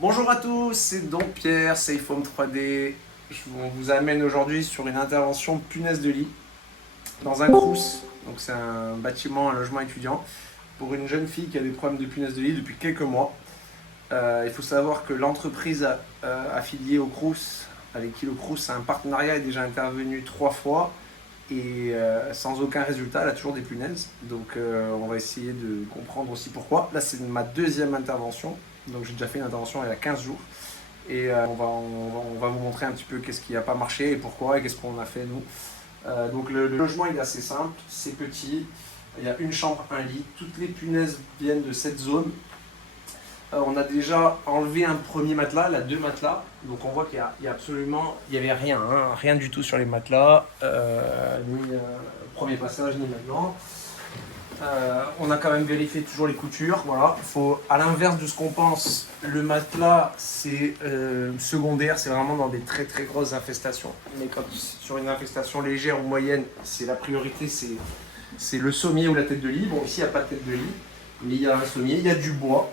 Bonjour à tous, c'est donc Pierre, Safe Home 3D. On vous amène aujourd'hui sur une intervention punaise de lit dans un Crous. Donc c'est un bâtiment, un logement étudiant pour une jeune fille qui a des problèmes de punaise de lit depuis quelques mois. Il faut savoir que l'entreprise affiliée au Crous, avec qui le Crous a un partenariat, est déjà intervenu 3 fois et sans aucun résultat, elle a toujours des punaises. Donc on va essayer de comprendre aussi pourquoi. Là c'est ma deuxième intervention. Donc j'ai déjà fait une intervention il y a 15 jours et on va vous montrer un petit peu qu'est-ce qui n'a pas marché et pourquoi et qu'est-ce qu'on a fait nous. Donc le logement il est assez simple, c'est petit, il y a une chambre, un lit, toutes les punaises viennent de cette zone. On a déjà enlevé un premier matelas, là 2 matelas, donc on voit qu'il y a absolument, il n'y avait rien, hein, rien du tout sur les matelas, ni premier passage ni maintenant. On a quand même vérifié toujours les coutures, voilà. Faut, à l'inverse de ce qu'on pense, le matelas c'est secondaire, c'est vraiment dans des très très grosses infestations. Mais quand sur une infestation légère ou moyenne, c'est la priorité, c'est le sommier ou la tête de lit. Bon, ici il n'y a pas de tête de lit, mais il y a un sommier, il y a du bois.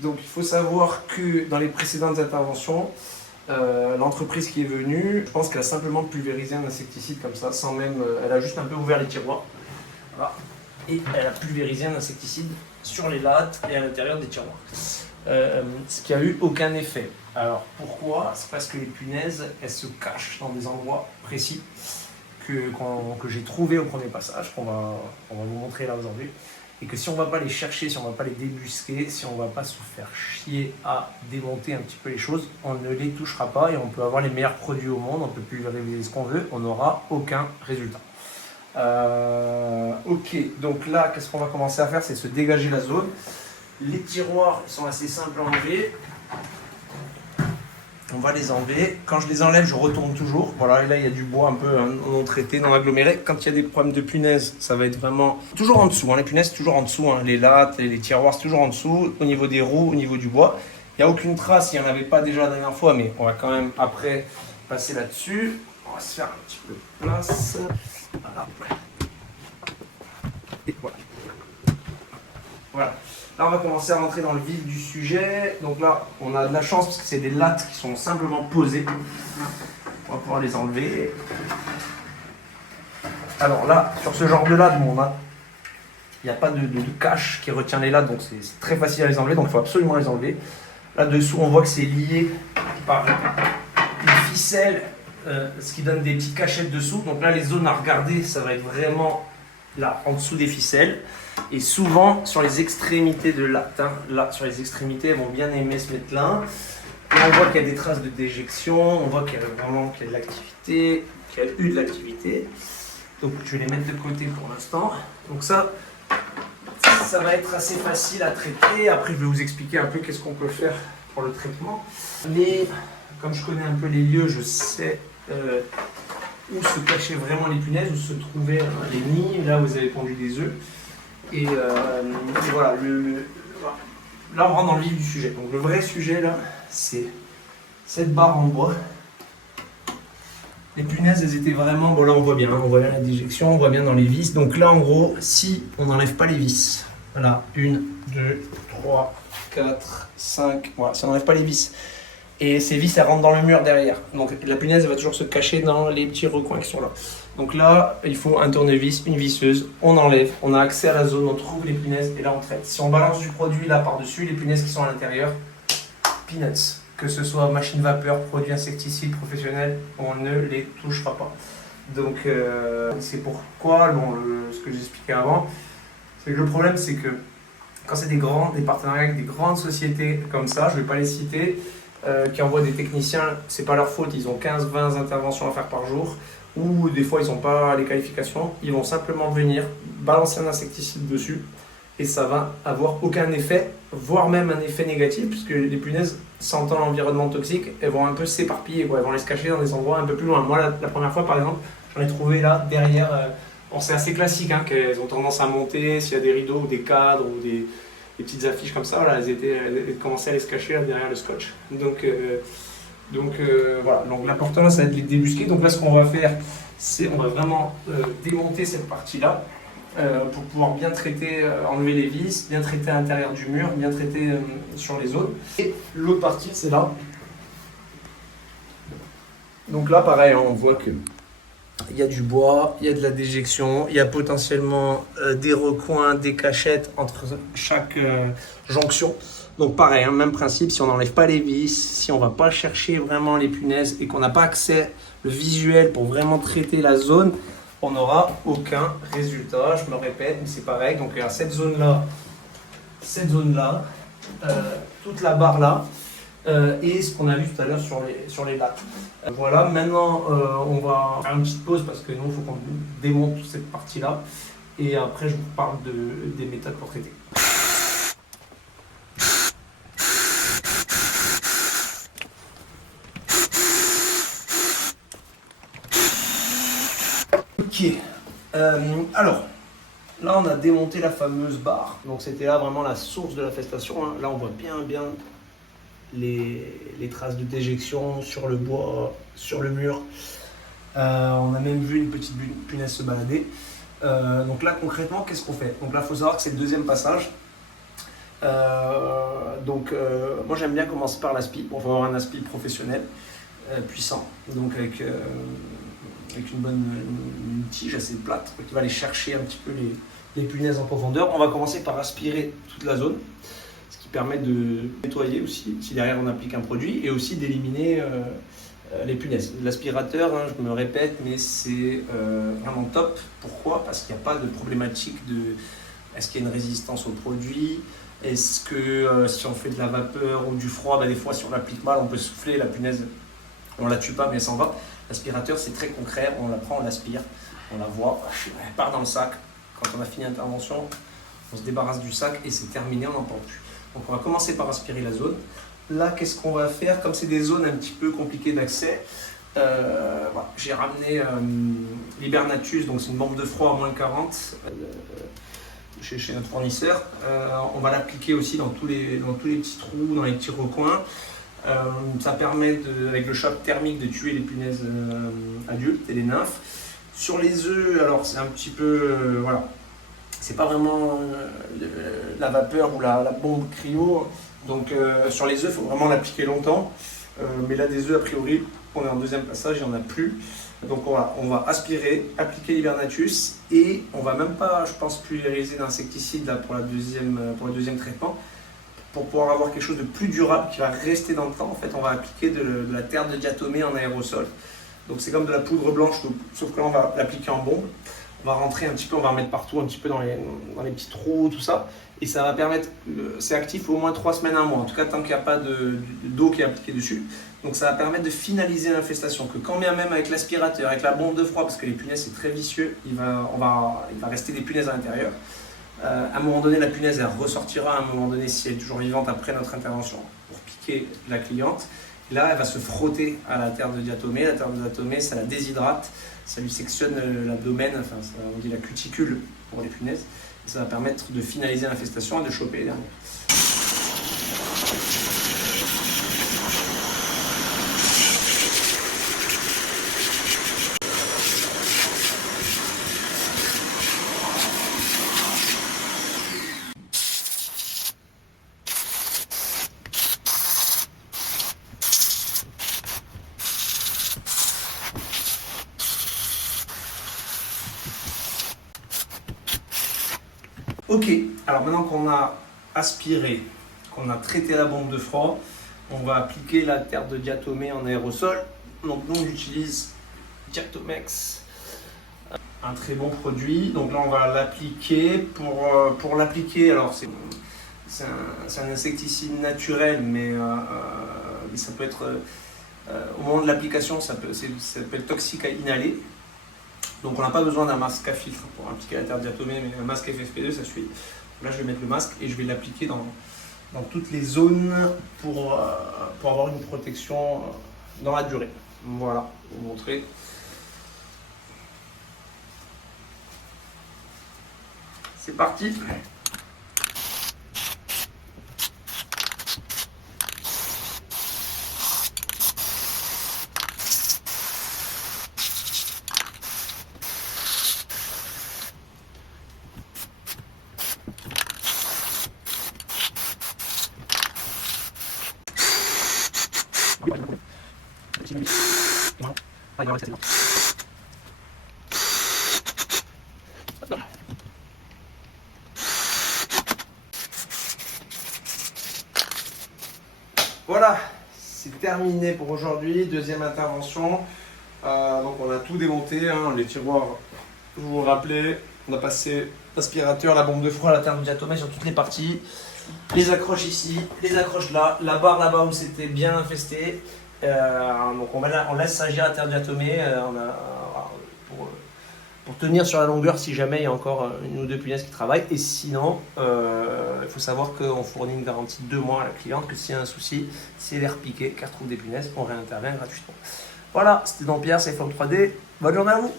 Donc il faut savoir que dans les précédentes interventions, l'entreprise qui est venue, je pense qu'elle a simplement pulvérisé un insecticide comme ça, sans même, elle a juste un peu ouvert les tiroirs. Voilà. Et elle a pulvérisé un insecticide sur les lattes et à l'intérieur des tiroirs. Ce qui a eu aucun effet. Alors pourquoi? C'est parce que les punaises, elles se cachent dans des endroits précis que j'ai trouvé au premier passage, qu'on va vous montrer là aujourd'hui. Et que si on ne va pas les chercher, si on ne va pas les débusquer, si on ne va pas se faire chier à démonter un petit peu les choses, on ne les touchera pas et on peut avoir les meilleurs produits au monde, on peut pulvériser ce qu'on veut, on n'aura aucun résultat. Ok, donc là, qu'est-ce qu'on va commencer à faire? C'est se dégager la zone. Les tiroirs sont assez simples à enlever. On va les enlever. Quand je les enlève, je retourne toujours. Voilà, et là, il y a du bois un peu non traité, non aggloméré. Quand il y a des problèmes de punaises, ça va être vraiment toujours en dessous. Hein. Les punaises, c'est toujours en dessous. Hein. Les lattes, les tiroirs, c'est toujours en dessous. Au niveau des roues, au niveau du bois. Il n'y a aucune trace, il n'y en avait pas déjà la dernière fois, mais on va quand même après passer là-dessus. On va se faire un petit peu de place. Voilà. Et voilà. Voilà. Là, on va commencer à rentrer dans le vif du sujet. Donc là, on a de la chance parce que c'est des lattes qui sont simplement posées. On va pouvoir les enlever. Alors là, sur ce genre de lattes, bon, il n'y a pas de cache qui retient les lattes, donc c'est très facile à les enlever. Donc il faut absolument les enlever. Là-dessous, on voit que c'est lié par une ficelle. Ce qui donne des petites cachettes dessous. Donc là, les zones à regarder, ça va être vraiment là, en dessous des ficelles. Et souvent, sur les extrémités de latte, hein, là, sur les extrémités, elles vont bien aimer se mettre là. Et on voit qu'il y a des traces de déjection, on voit qu'il y a vraiment qu'il y a de l'activité, qu'il y a eu de l'activité. Donc je vais les mettre de côté pour l'instant. Donc ça va être assez facile à traiter. Après, je vais vous expliquer un peu qu'est-ce qu'on peut faire pour le traitement. Mais comme je connais un peu les lieux, je sais où se cachaient vraiment les punaises, où se trouvaient les nids, là où vous avez pondu des œufs. Et voilà, là on rentre dans le vif du sujet. Donc le vrai sujet là, c'est cette barre en bois. Les punaises, elles étaient vraiment, bon là on voit bien la déjection, on voit bien dans les vis. Donc là en gros, si on n'enlève pas les vis, voilà, 1, 2, 3, 4, 5, voilà, si on n'enlève pas les vis, et ces vis elles rentrent dans le mur derrière. Donc la punaise elle va toujours se cacher dans les petits recoins qui sont là. Donc là, il faut un tournevis, une visseuse, on enlève, on a accès à la zone, on trouve les punaises et là on traite. Si on balance du produit là par-dessus, les punaises qui sont à l'intérieur, peanuts. Que ce soit machine vapeur, produit insecticide professionnel, on ne les touchera pas. Donc c'est pourquoi, ce que j'expliquais avant, c'est que le problème c'est que quand c'est des partenariats avec des grandes sociétés comme ça, je ne vais pas les citer, qui envoient des techniciens, c'est pas leur faute, ils ont 15-20 interventions à faire par jour, ou des fois ils n'ont pas les qualifications, ils vont simplement venir balancer un insecticide dessus et ça va avoir aucun effet, voire même un effet négatif, puisque les punaises, sentant l'environnement toxique, elles vont un peu s'éparpiller, elles vont aller se cacher dans des endroits un peu plus loin. Moi la première fois par exemple, j'en ai trouvé là derrière, bon, c'est assez classique, hein, qu'elles ont tendance à monter, s'il y a des rideaux ou des cadres ou des petites affiches comme ça, voilà, elles commençaient à aller se cacher là, derrière le scotch. Donc voilà, donc l'important là, ça va être de les débusquer. Donc là, ce qu'on va faire, c'est on va vraiment démonter cette partie-là. pour pouvoir bien traiter, enlever les vis, bien traiter à l'intérieur du mur, bien traiter sur les zones. Et l'autre partie, c'est là. Donc là, pareil, on voit que il y a du bois, il y a de la déjection, il y a potentiellement des recoins, des cachettes entre chaque jonction. Donc pareil, même principe, si on n'enlève pas les vis, si on ne va pas chercher vraiment les punaises et qu'on n'a pas accès le visuel pour vraiment traiter la zone, on n'aura aucun résultat. Je me répète, mais c'est pareil. Donc il y a cette zone-là, toute la barre là, et ce qu'on a vu tout à l'heure sur les lattes. Voilà, maintenant on va faire une petite pause parce que nous, il faut qu'on démonte toute cette partie-là. Et après, je vous parle des méthodes pour traiter. Ok, alors, là on a démonté la fameuse barre. Donc c'était là vraiment la source de l'infestation. Hein. Là on voit bien les traces de déjection sur le bois, sur le mur. On a même vu une petite punaise se balader. Donc là concrètement, qu'est-ce qu'on fait? Donc là il faut savoir que c'est le deuxième passage. Moi j'aime bien commencer par l'aspi. On va avoir un aspi professionnel, puissant. Donc avec une tige assez plate qui va aller chercher un petit peu les punaises en profondeur. On va commencer par aspirer toute la zone, ce qui permet de nettoyer aussi, si derrière on applique un produit, et aussi d'éliminer les punaises. L'aspirateur, hein, je me répète, mais c'est vraiment top. Pourquoi? Parce qu'il n'y a pas de problématique de est-ce qu'il y a une résistance au produit, est-ce que si on fait de la vapeur ou du froid, des fois si on l'applique mal, on peut souffler, la punaise, on la tue pas mais elle s'en va. L'aspirateur, c'est très concret, on la prend, on l'aspire, on la voit, elle part dans le sac. Quand on a fini l'intervention, on se débarrasse du sac et c'est terminé, on n'en parle plus. Donc on va commencer par aspirer la zone. Là, qu'est-ce qu'on va faire? Comme c'est des zones un petit peu compliquées d'accès, voilà, j'ai ramené l'Hibernatus, donc c'est une bombe de froid à moins 40 chez notre fournisseur. On va l'appliquer aussi dans tous les petits trous, dans les petits recoins. Ça permet, avec le choc thermique, de tuer les punaises adultes et les nymphes. Sur les œufs, alors c'est un petit peu, voilà, c'est pas vraiment la vapeur ou la bombe cryo. Donc sur les œufs, il faut vraiment l'appliquer longtemps. Mais là, des œufs, a priori, on est en deuxième passage, il n'y en a plus. Donc voilà, on va aspirer, appliquer l'Hibernatus et on va même pas, je pense, pulvériser d'insecticide là pour le deuxième traitement. Pour pouvoir avoir quelque chose de plus durable qui va rester dans le temps, en fait, on va appliquer de la terre de diatomée en aérosol. Donc c'est comme de la poudre blanche, sauf que là on va l'appliquer en bombe. On va rentrer un petit peu, on va en mettre partout, un petit peu dans les petits trous, tout ça. Et ça va permettre, c'est actif au moins 3 semaines, 1 mois. En tout cas, tant qu'il n'y a pas d'eau qui est appliquée dessus. Donc ça va permettre de finaliser l'infestation. Que quand bien même avec l'aspirateur, avec la bombe de froid, parce que les punaises c'est très vicieux, il va rester des punaises à l'intérieur. À un moment donné, la punaise elle ressortira, à un moment donné, si elle est toujours vivante après notre intervention, pour piquer la cliente. Là, elle va se frotter à la terre de diatomée. La terre de diatomée, ça la déshydrate, ça lui sectionne l'abdomen, enfin, on dit la cuticule pour les punaises. Et ça va permettre de finaliser l'infestation et de choper les dernières. Ok, alors maintenant qu'on a aspiré, qu'on a traité la bombe de froid, on va appliquer la terre de diatomée en aérosol. Donc nous on utilise Diatomex, un très bon produit. Donc là on va l'appliquer. Pour l'appliquer, alors c'est un insecticide naturel, mais ça peut être, au moment de l'application, ça peut être toxique à inhaler. Donc on n'a pas besoin d'un masque à filtre pour appliquer la terre diatomée, mais un masque FFP2 ça suffit. Là je vais mettre le masque et je vais l'appliquer dans toutes les zones pour avoir une protection dans la durée. Voilà, je vais vous montrer. C'est parti. Voilà, c'est terminé pour aujourd'hui, deuxième intervention. Donc on a tout démonté, hein, les tiroirs, je vous le rappelais, on a passé l'aspirateur, la bombe de froid, la terre diatomée sur toutes les parties. Les accroches ici, les accroches là, la barre là-bas où c'était bien infesté. Donc on laisse s'agir la terre diatomée pour tenir sur la longueur si jamais il y a encore une ou deux punaises qui travaillent. Et sinon, il faut savoir qu'on fournit une garantie de 2 mois à la cliente, que s'il y a un souci, si elle est repiquée, qu'elle retrouve des punaises, on réintervient gratuitement. Voilà, c'était Pierre, c'est Forme 3D. Bonne journée à vous!